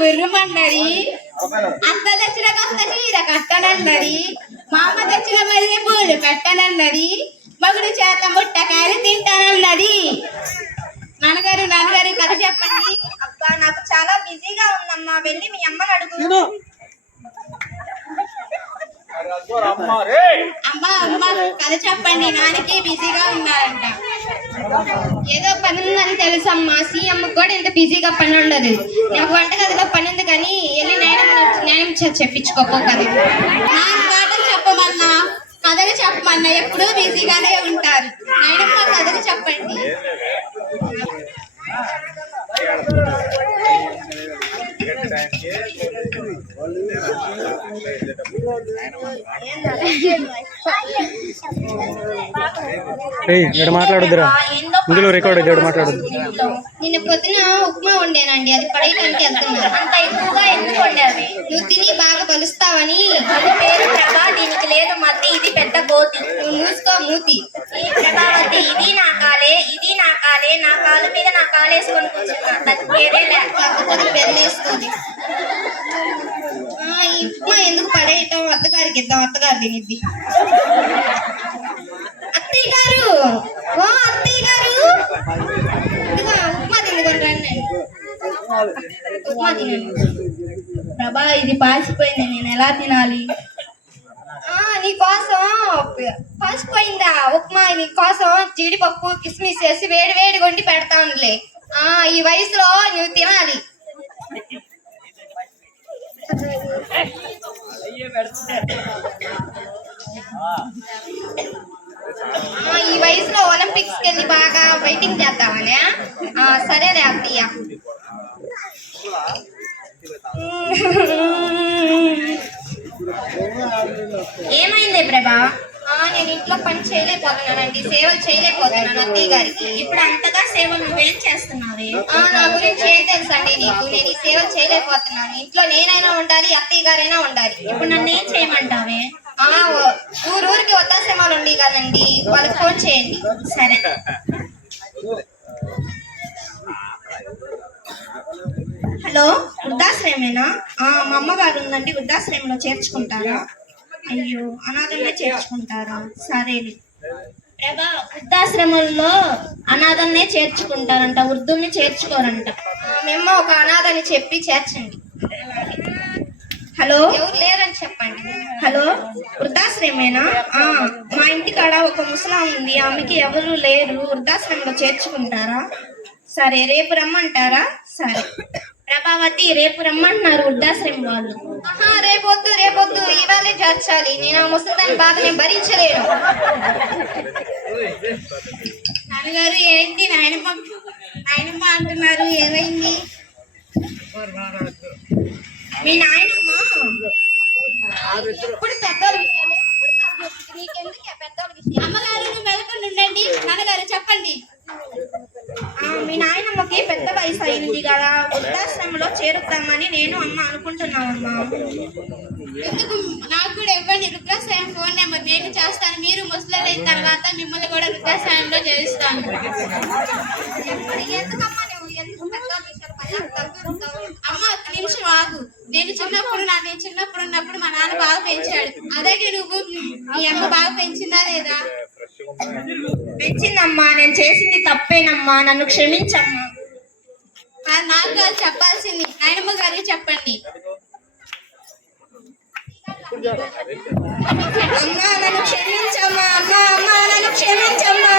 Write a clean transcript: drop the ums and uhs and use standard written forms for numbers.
బుర్రమన్నది. అత్త తెచ్చిన కొత్త చీర కట్టనన్నది. మా అమ్మ తెచ్చిన మల్లె పూలు కట్టనన్నది. మగుడు చేత ముట్టకాయలు తింటానన్నది. నాన్నగారు నాన్నగారు కథ చెప్పండి. అబ్బా నాకు చాలా బిజీగా ఉందమ్మా, వెళ్ళి మీ అమ్మని అడుగు. అమ్మా అమ్మ కథ చెప్పండి, నాన్నకి బిజీగా ఉన్నారంట. ఏదో పని ఉందని తెలుసమ్మా, సీఎం కూడా ఇంత బిజీగా పని ఉండదు. నాకు వంటగదిలో పని ఉంది కానీ వెళ్ళి నేను చెప్పించుకోపో కదా. నాకు కథలు చెప్పమన్నా కథలు చెప్పమన్నా ఎప్పుడూ బిజీగానే ఉంటారు. నాయనమ్మ కథలు చెప్పండి. మాట్లాడుద్దురా ఇందులో రికార్డ్ మాట్లాడద్దు. నిన్న పొద్దున ఉప్మా వండానండి, అది పడేయడానికి వెళ్తున్నాను. అంత ఎక్కువగా ఎందుకు వండావి? నువ్వు తిని బాగా కలుస్తావని. అది పేరు ప్రభా, దీనికి లేదు మధ్య, ఇది పెద్ద గోతి. నువ్వు మూసుకో మూతి. ఈ ప్రభావతి, ఇది నా కాలే, ఇది నా కాలే, నా కాలు మీద నా కాలేసుకొని కూర్చున్నా. దాని పేరే లేకపోతే పెళ్ళేస్తుంది. ఈ ఉప్మా ఎందుకు పడేయటం? అత్తగారికి ఇద్దాం, అత్తగారు తినిద్ది. అత్తయ్య గారు, ఓ అత్తయ్య గారు, ఉప్మా తినుకొని రండి. ఉప్మా తినండి. ప్రభా ఇది పాసిపోయింది, నేను ఎలా తినాలి? నీకోసం పాసిపోయిందా ఉప్మా? నీకోసం జీడిపప్పు కిస్మిస్ వేసి వేడి వేడి వండి పెడతానులే. ఈ వయసులో నువ్వు తినాలి. ఈ వయసులో ఒలింపిక్స్ కెళ్ళి బాగా వెయిటింగ్ చేద్దామనే. సరేలే అత్తయ్య. ఏమైంది ప్రభా? నేను ఇంట్లో పని చేయలేకపోతున్నానండి, సేవలు చేయలేకపోతున్నాను అత్తయ్య గారికి. ఇప్పుడు అంతగా సేవలు నువ్వేం చేస్తున్నావే? నా గురించి ఏం తెలుసండి నీకు? నేను ఈ సేవలు చేయలేకపోతున్నాను. ఇంట్లో నేనైనా ఉండాలి, అత్తయ్య గారైనా ఉండాలి. ఇప్పుడు నన్ను ఏం చేయమంటావే? ఊరికి వృద్ధాశ్రమాలు ఉండి కదండి, వాళ్ళకి ఫోన్ చేయండి. సరే. హలో, వృద్ధాశ్రమేనా? మా అమ్మగారు ఉందండి, వృద్ధాశ్రమంలో చేర్చుకుంటారా? అయ్యో, అనాథంగా చేర్చుకుంటారా? సరేలే. ప్రభా, వృద్ధాశ్రమంలో అనాథన్నే చేర్చుకుంటారంట, వృద్ధుల్ని చేర్చుకోరంట. మేము ఒక అనాథని చెప్పి చేర్చండి. హలో, ఎవరు లేరని చెప్పండి. హలో, వృద్ధాశ్రమేనా? మా ఇంటి కాడ ఒక ముసలాం ఉంది, ఆమెకి ఎవరు లేరు, వృద్ధాశ్రమంలో చేర్చుకుంటారా? సరే, రేపు రమ్మంటారా? సరే. ప్రభావతి, రేపు రమ్మంటున్నారు వృద్ధాశ్రమం వాళ్ళు. రేపొద్దు ఇవాళే చేర్చాలి. నేను ఆ ముసలిదాన్ని బాగా నేను భరించలేను. నాన్నగారు ఏంటి నాయనమ్మ అంటున్నారు? ఏమైంది? మీ నాయనమ్మ ఇప్పుడు పెద్దోళ్ళ విషయం నీకెందుకే పెద్దోళ్ళ విషయం? అమ్మగారు నువ్వు మెలకుండా ఉండండి. నాన్నగారు చెప్పండి. మీ నాయనమ్మకి పెద్ద వయసు అయింది కదా, వృద్ధాశ్రమంలో చేరుద్దామని నేను అమ్మ అనుకుంటున్నామమ్మా. ఎందుకు? నాకు కూడా ఇవ్వండి వృద్ధాశ్రమం ఫోన్ నెంబర్, నేను చేస్తాను. మీరు ముసలైన తర్వాత మిమ్మల్ని కూడా వృద్ధాశ్రమంలో చేస్తాను. ఎందుకమ్మా నువ్వు ఎందుకు అమ్మ? ఒక్క నిమిషం ఆగు. నేను చిన్నప్పుడు ఉన్నప్పుడు మా నాన్న బాగా పెంచాడు. అలాగే నువ్వు మీ అమ్మ బాగా పెంచిందా లేదా? పెంచిందమ్మా. నేను చేసింది తప్పేనమ్మా, నన్ను క్షమించమ్మా. నాకు కాదు చెప్పాల్సింది, నాయనమ్మ గారికి చెప్పండి. అమ్మా నన్ను క్షమించమ్మా, అమ్మా నన్ను క్షమించమ్మా.